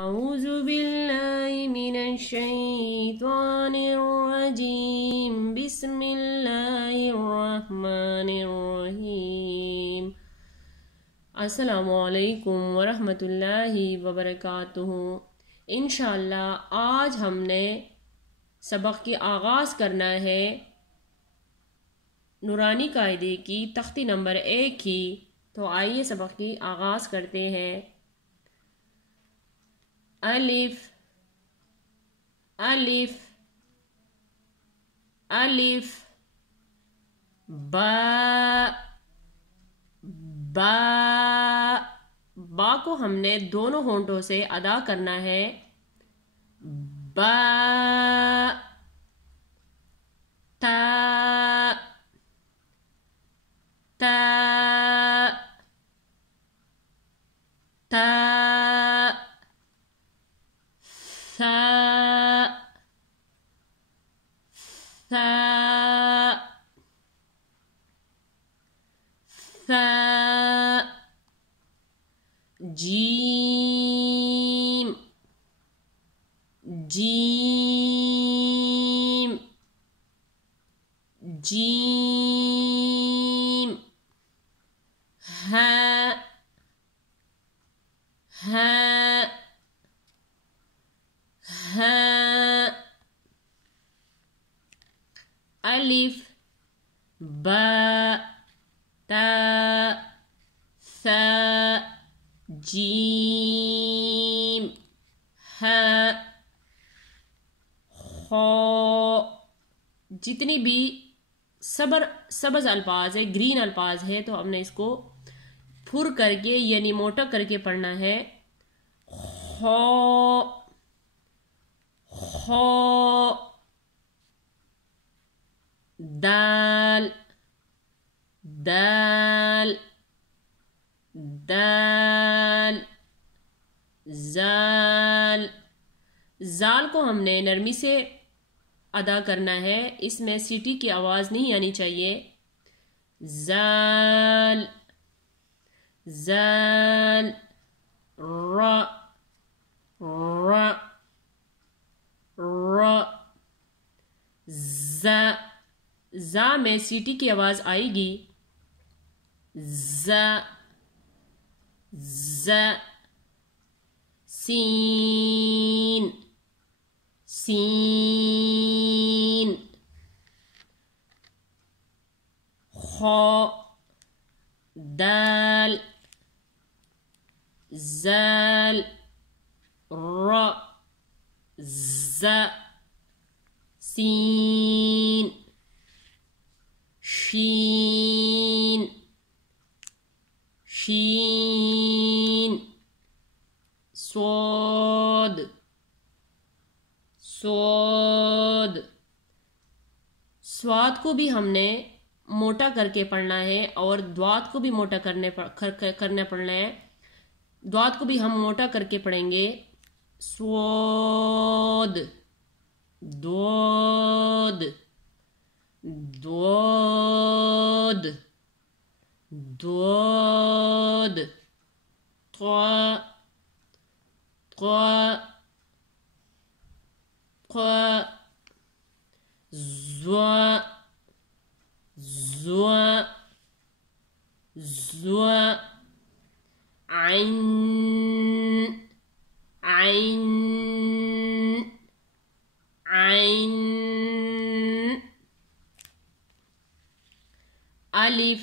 أعوذ بالله من الشيطان الرجيم بسم الله الرحمن الرحيم السلام علیکم ورحمۃ اللہ وبرکاتہ۔ انشاءاللہ آج ہم نے سبق کی آغاز کرنا ہے نورانی قاعدے کی تختی نمبر 1 کی، تو آئیے سبق کی آغاز کرتے ہیں۔ الف الف الف با با با کو ہم نے دونوں ہونٹوں سے ادا کرنا ہے۔ با تا تا تا ثا ثا ثا جیم جیم جیم ہا ہا الف با تا ثا جیم ہا خا۔ جتنی بھی سبز الفاظ ہے، گرین الفاظ ہے، تو ہم نے اس کو پھر کر کے یعنی موٹا کر کے پڑھنا ہے۔ خا خا دال دال دال زال زال کو ہم نے نرمی سے ادا کرنا ہے، اس میں سیٹی کی آواز نہیں آنی چاہیے۔ زال زال را را را زا زا میں سیٹی کی آواز آئے گی۔ زا زا سین سین خا دال زال را زا سین شین شین صاد صاد سواد کو بھی ہم نے موٹا کر کے پڑھنا ہے اور دوات کو بھی موٹا کرنا پڑھنا ہے۔ دوات کو بھی ہم موٹا کر کے پڑھیں گے۔ سواد دود دود دود طا طا طا زوا زوا زوا عين عين عين الف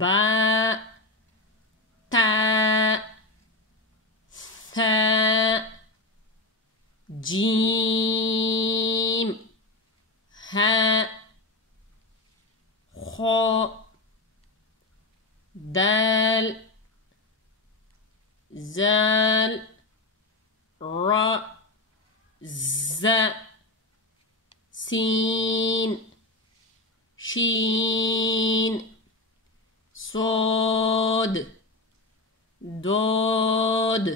با تا ثا جیم ہا خا دال زال را زا سین شین صاد دود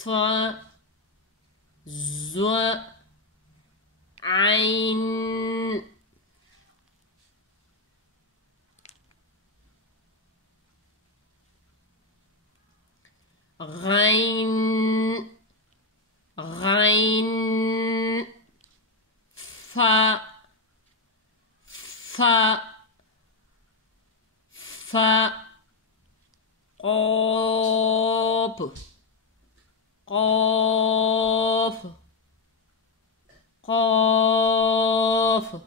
طا زوا عين غين فا قاف قاف قاف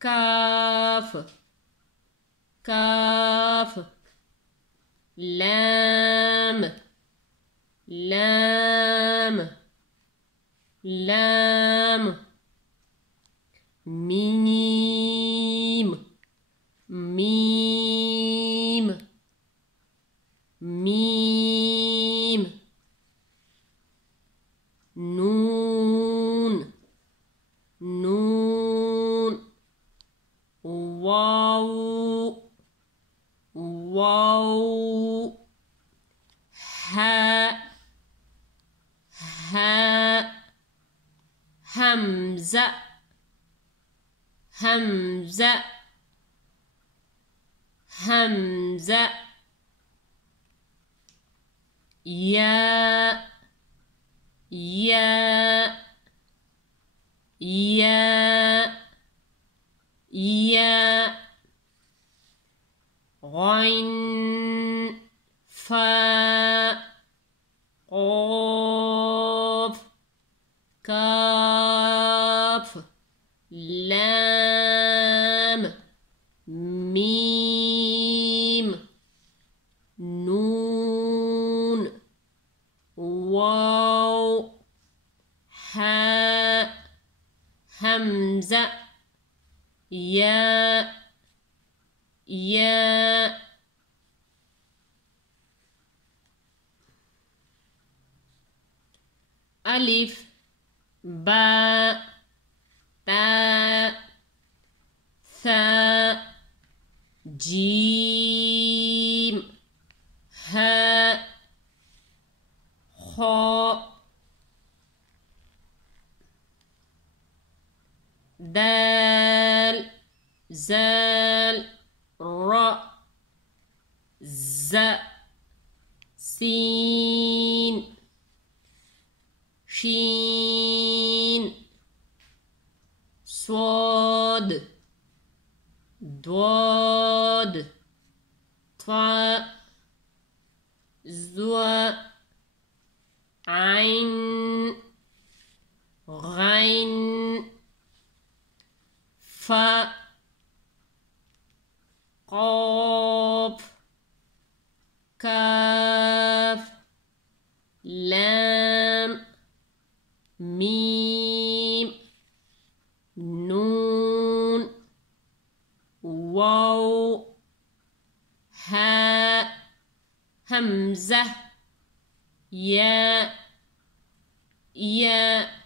كاف كاف لام لام لام ميم ميم ميم نون نون واو واو ها ها همزة همزة همزة يا يا يا يا غين فا قاف كاف لام ميم نون واو ها همزة يا يا ألف باء تاء ثاء جيم هاء خاء دال زال راء زاء سين شين صاد ضاد طاء زاء عين غين فاء قاف كاف لام ميم نون واو ها همزة يا يا